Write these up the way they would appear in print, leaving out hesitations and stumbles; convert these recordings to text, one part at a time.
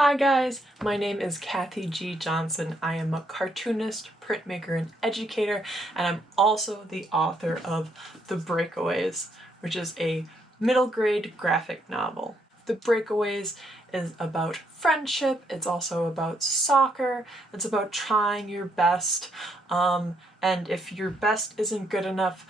Hi guys, my name is Cathy G. Johnson. I am a cartoonist, printmaker, and educator, and I'm also the author of The Breakaways, which is a middle grade graphic novel. The Breakaways is about friendship, it's also about soccer, it's about trying your best, and if your best isn't good enough,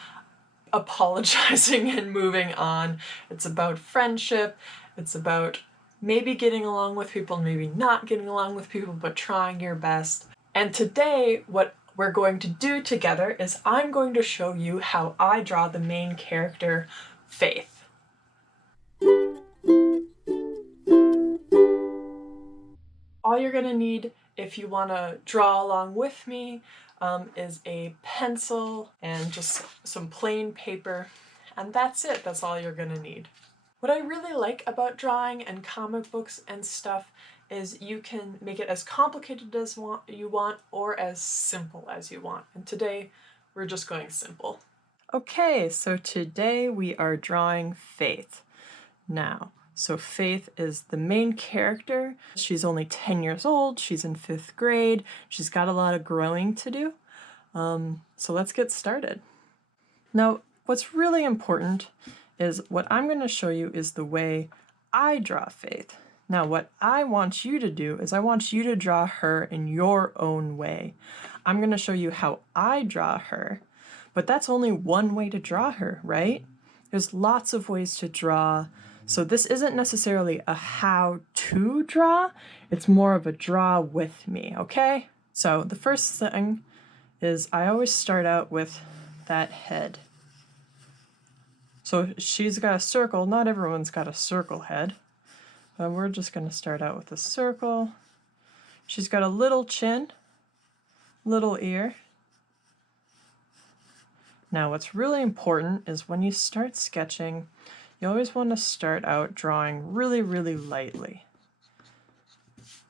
apologizing and moving on. It's about friendship, it's about maybe getting along with people, maybe not getting along with people, but trying your best. And today, what we're going to do together is I'm going to show you how I draw the main character, Faith. All you're gonna need if you wanna draw along with me is a pencil and just some plain paper, and that's it. That's all you're gonna need. What I really like about drawing and comic books and stuff is you can make it as complicated as you want or as simple as you want. And today we're just going simple. Okay, so today we are drawing Faith. Now, so Faith is the main character. She's only 10 years old, she's in 5th grade, she's got a lot of growing to do. So let's get started. Now, what's really important is what I'm going to show you is the way I draw Faith. Now, what I want you to do is I want you to draw her in your own way. I'm going to show you how I draw her, but that's only one way to draw her, right? There's lots of ways to draw, so this isn't necessarily a how to draw, it's more of a draw with me, okay? So the first thing is I always start out with that head. So she's got a circle. Not everyone's got a circle head, but we're just going to start out with a circle. She's got a little chin, little ear. Now what's really important is when you start sketching, you always want to start out drawing really, really lightly.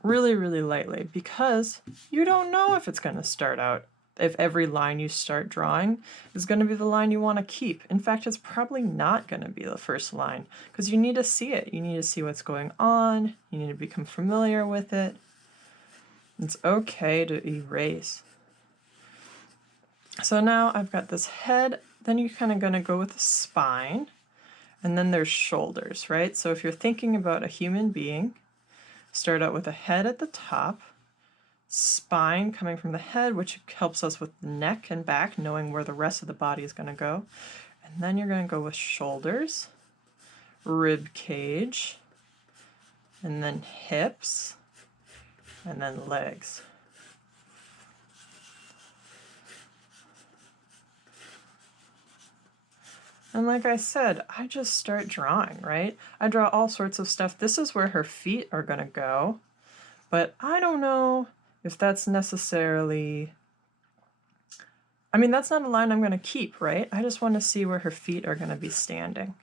Really, really lightly, because you don't know if it's going to start out, if every line you start drawing is going to be the line you want to keep. In fact, it's probably not going to be the first line, because you need to see it. You need to see what's going on. You need to become familiar with it. It's okay to erase. So now I've got this head, then you're kind of going to go with the spine, and then there's shoulders, right? So if you're thinking about a human being, start out with a head at the top, spine coming from the head, which helps us with the neck and back, knowing where the rest of the body is going to go. And then you're going to go with shoulders, rib cage, and then hips, and then legs. And like I said, I just start drawing, right? I draw all sorts of stuff. This is where her feet are going to go, but I don't know if that's necessarily, I mean, that's not a line I'm going to keep, right? I just want to see where her feet are going to be standing.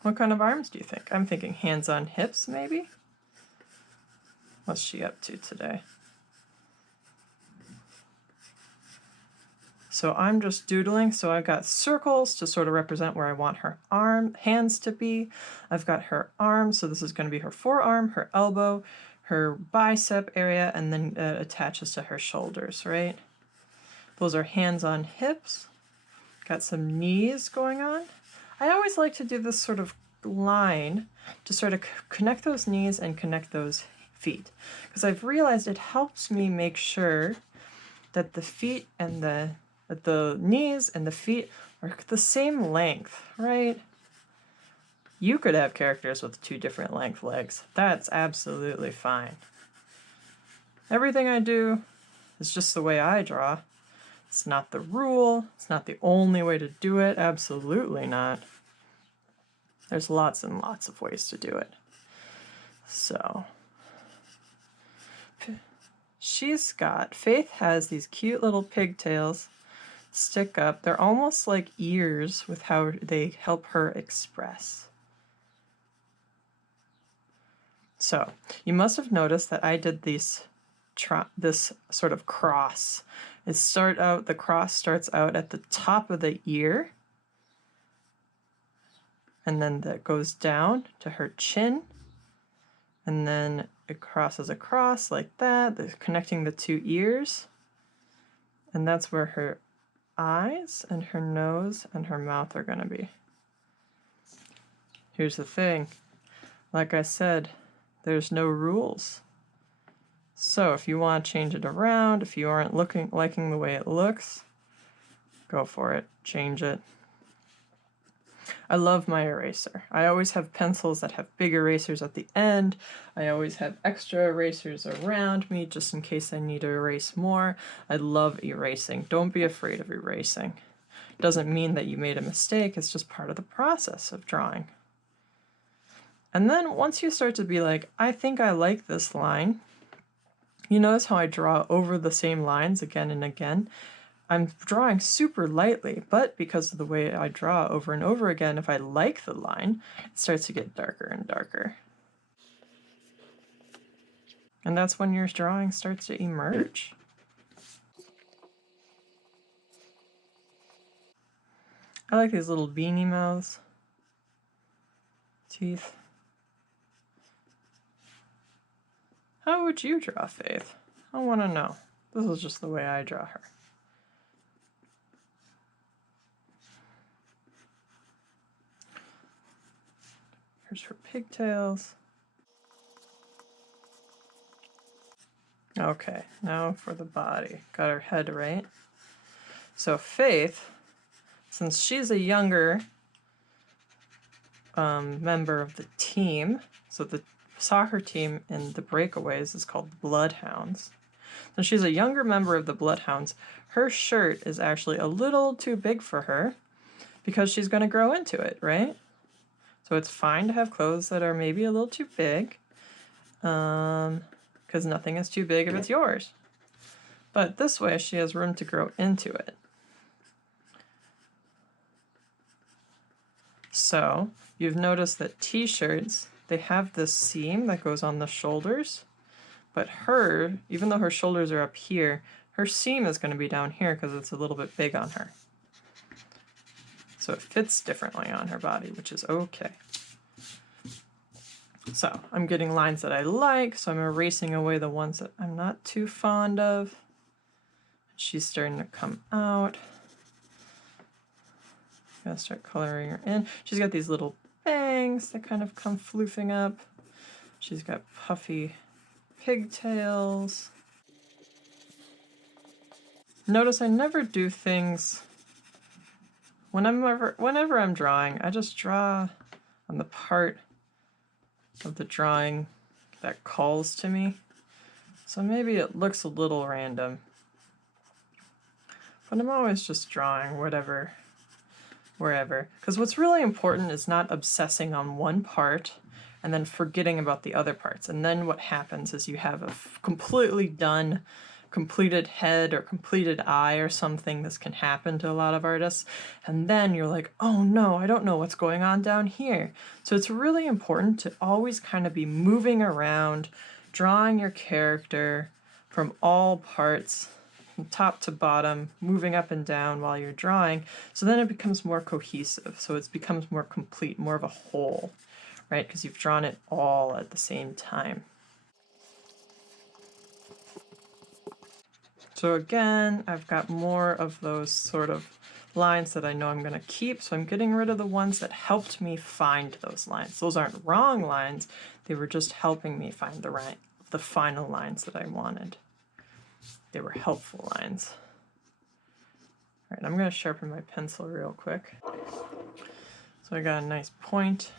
What kind of arms do you think? I'm thinking hands on hips, maybe? What's she up to today? So I'm just doodling, so I've got circles to sort of represent where I want her hands to be. I've got her arms, so this is going to be her forearm, her elbow, her bicep area, and then attaches to her shoulders, right? Those are hands on hips. Got some knees going on. I always like to do this sort of line to sort of connect those knees and connect those feet, because I've realized it helps me make sure that the feet and the knees and the feet are the same length, right? You could have characters with 2 different length legs. That's absolutely fine. Everything I do is just the way I draw. It's not the rule. It's not the only way to do it. Absolutely not. There's lots and lots of ways to do it. So Faith has these cute little pigtails stick up. They're almost like ears with how they help her express. So you must have noticed that I did this sort of cross. The cross starts out at the top of the ear, and then that goes down to her chin, and then it crosses across like that, connecting the two ears, and that's where her eyes and her nose and her mouth are going to be. Here's the thing, like I said, there's no rules. So if you want to change it around, if you aren't liking the way it looks, go for it, change it. I love my eraser. I always have pencils that have big erasers at the end. I always have extra erasers around me just in case I need to erase more. I love erasing. Don't be afraid of erasing. It doesn't mean that you made a mistake, it's just part of the process of drawing. And then once you start to be like, I think I like this line, you notice how I draw over the same lines again and again? I'm drawing super lightly, but because of the way I draw over and over again, if I like the line, it starts to get darker and darker. And that's when your drawing starts to emerge. I like these little beanie mouths, teeth. How would you draw Faith? I want to know. This is just the way I draw her. Here's her pigtails. Okay, now for the body. Got her head right. So Faith, since she's a younger member of the team, so the soccer team in the Breakaways is called the Bloodhounds. Since she's a younger member of the Bloodhounds, her shirt is actually a little too big for her because she's going to grow into it, right? So it's fine to have clothes that are maybe a little too big, because nothing is too big if it's yours. But this way she has room to grow into it. So you've noticed that t-shirts, they have this seam that goes on the shoulders, but her, even though her shoulders are up here, her seam is going to be down here because it's a little bit big on her. So it fits differently on her body, which is okay. So I'm getting lines that I like, so I'm erasing away the ones that I'm not too fond of. She's starting to come out. Gonna start coloring her in. She's got these little bangs that kind of come floofing up. She's got puffy pigtails. Notice I never do things whenever I'm drawing, I just draw on the part of the drawing that calls to me. So maybe it looks a little random, but I'm always just drawing whatever, wherever. Because what's really important is not obsessing on one part and then forgetting about the other parts. And then what happens is you have a completely done, completed head or completed eye or something. This can happen to a lot of artists. And then you're like, oh no, I don't know what's going on down here. So it's really important to always kind of be moving around, drawing your character from all parts, from top to bottom, moving up and down while you're drawing. So then it becomes more cohesive. So it becomes more complete, more of a whole, right? Because you've drawn it all at the same time. So again, I've got more of those sort of lines that I know I'm going to keep, so I'm getting rid of the ones that helped me find those lines. Those aren't wrong lines, they were just helping me find the final lines that I wanted. They were helpful lines. All right, I'm going to sharpen my pencil real quick. So I got a nice point.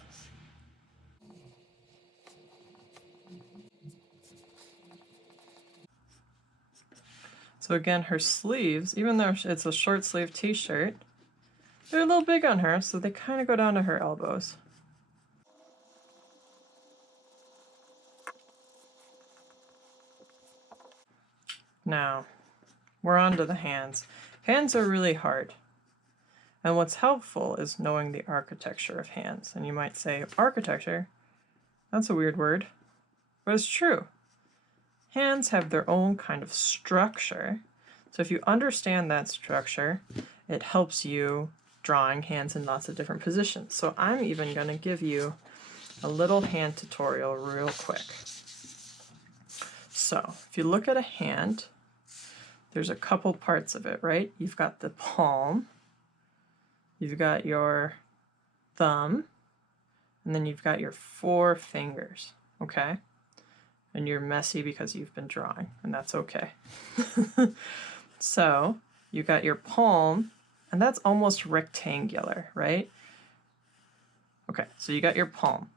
So again, her sleeves, even though it's a short sleeve t-shirt, they're a little big on her, so they kind of go down to her elbows. Now, we're on to the hands. Hands are really hard. And what's helpful is knowing the architecture of hands. And you might say, architecture? That's a weird word. But it's true. Hands have their own kind of structure. So if you understand that structure, it helps you drawing hands in lots of different positions. So I'm even going to give you a little hand tutorial real quick. So if you look at a hand, there's a couple parts of it, right? You've got the palm, you've got your thumb, and then you've got your 4 fingers, okay? And you're messy because you've been drawing, and that's okay. So you got your palm, and that's almost rectangular, right? Okay, so you got your palm.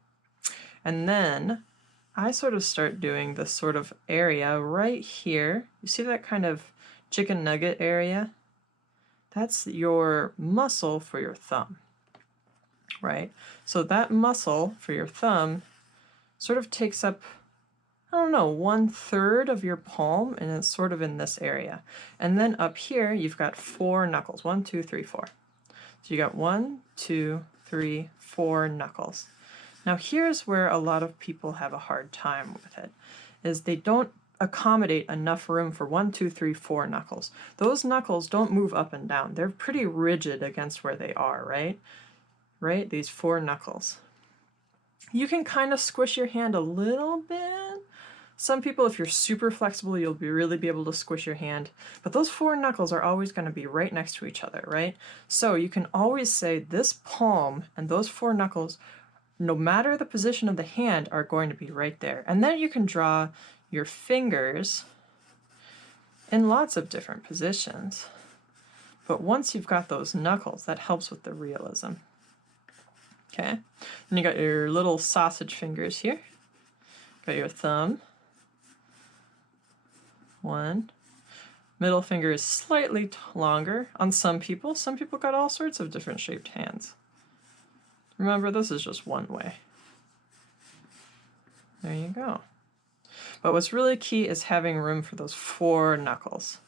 And then I sort of start doing this sort of area right here. You see that kind of chicken nugget area? That's your muscle for your thumb, right? So that muscle for your thumb sort of takes up, I don't know, 1/3 of your palm, and it's sort of in this area. And then up here, you've got 4 knuckles. 1, 2, 3, 4. So you got 1, 2, 3, 4 knuckles. Now here's where a lot of people have a hard time with it, is they don't accommodate enough room for 1, 2, 3, 4 knuckles. Those knuckles don't move up and down. They're pretty rigid against where they are, right? Right? These 4 knuckles. You can kind of squish your hand a little bit. Some people, if you're super flexible, you'll really be able to squish your hand. But those 4 knuckles are always going to be right next to each other, right? So you can always say this palm and those 4 knuckles, no matter the position of the hand, are going to be right there. And then you can draw your fingers in lots of different positions. But once you've got those knuckles, that helps with the realism. Okay, then you got your little sausage fingers here. Got your thumb. 1. Middle finger is slightly longer on some people. Some people got all sorts of different shaped hands. Remember, this is just one way. There you go. But what's really key is having room for those 4 knuckles.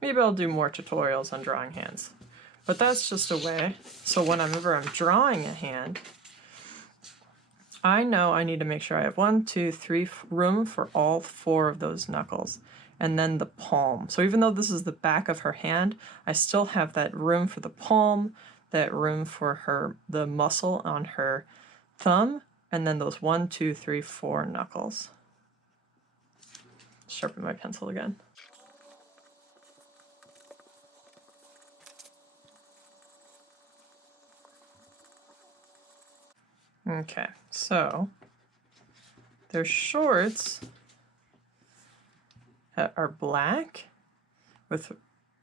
Maybe I'll do more tutorials on drawing hands. But that's just a way. So whenever I'm drawing a hand, I know I need to make sure I have 1, 2, 3 room for all 4 of those knuckles. And then the palm. So even though this is the back of her hand, I still have that room for the palm, that room for the muscle on her thumb, and then those 1, 2, 3, 4 knuckles. Sharpen my pencil again. Okay, so their shorts are black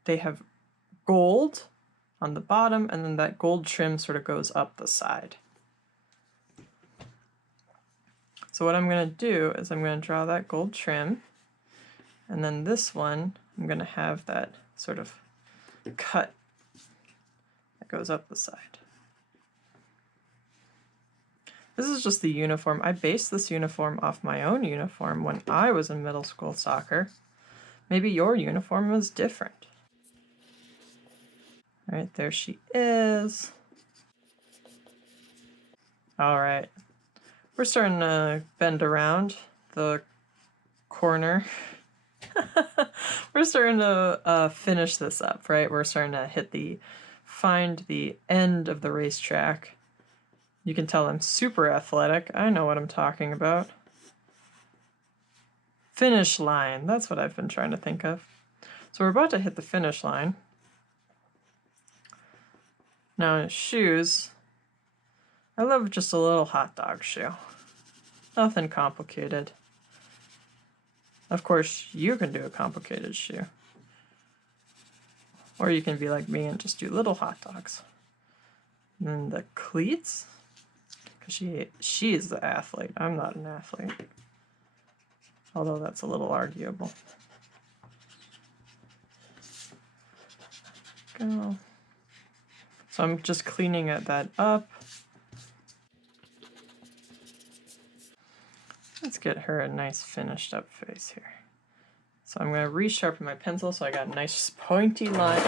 they have gold on the bottom, and then that gold trim sort of goes up the side. So what I'm going to do is I'm going to draw that gold trim, and then this one I'm going to have that sort of cut that goes up the side. This is just the uniform. I based this uniform off my own uniform when I was in middle school soccer. Maybe your uniform was different. All right, there she is. All right, we're starting to bend around the corner. We're starting to finish this up, right? We're starting to find the end of the racetrack. You can tell I'm super athletic. I know what I'm talking about. Finish line, that's what I've been trying to think of. So we're about to hit the finish line. Now shoes, I love just a little hot dog shoe. Nothing complicated. Of course, you can do a complicated shoe. Or you can be like me and just do little hot dogs. And then the cleats, because she is the athlete. I'm not an athlete. Although that's a little arguable. Go. So I'm just cleaning that up. Let's get her a nice finished up face here. So I'm going to resharpen my pencil so I got a nice pointy line.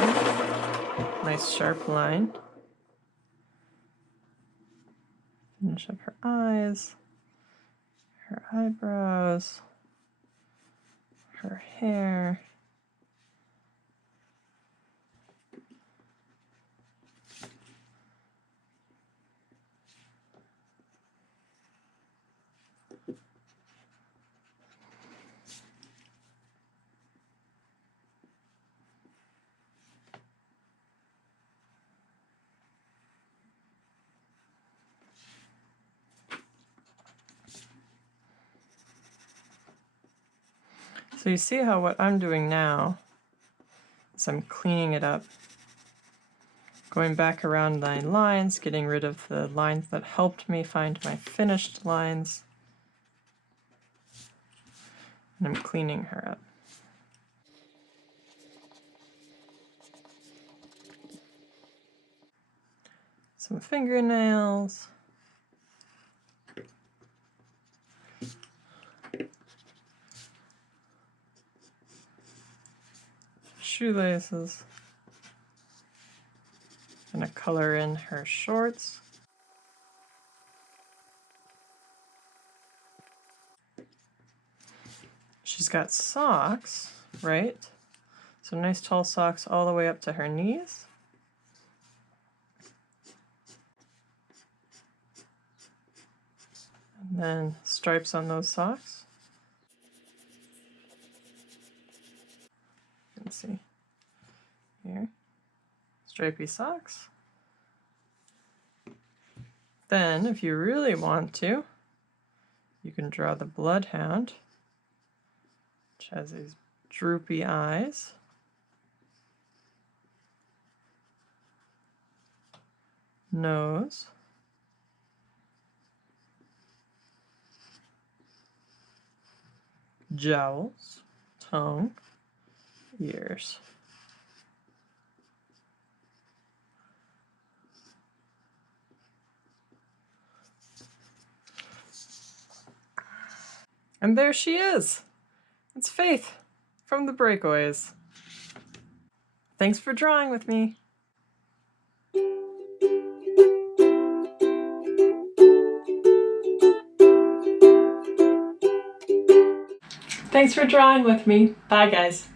Nice sharp line. Finish up her eyes, her eyebrows, her hair. So you see how what I'm doing now is I'm cleaning it up, going back around my lines, getting rid of the lines that helped me find my finished lines, and I'm cleaning her up. Some fingernails. Shoelaces. Gonna color in her shorts. She's got socks, right? So nice tall socks all the way up to her knees. And then stripes on those socks. You can see here, stripy socks. Then, if you really want to, you can draw the bloodhound, which has these droopy eyes. Nose. Jowls. Tongue. Ears. And there she is! It's Faith from the Breakaways. Thanks for drawing with me. Thanks for drawing with me. Bye, guys.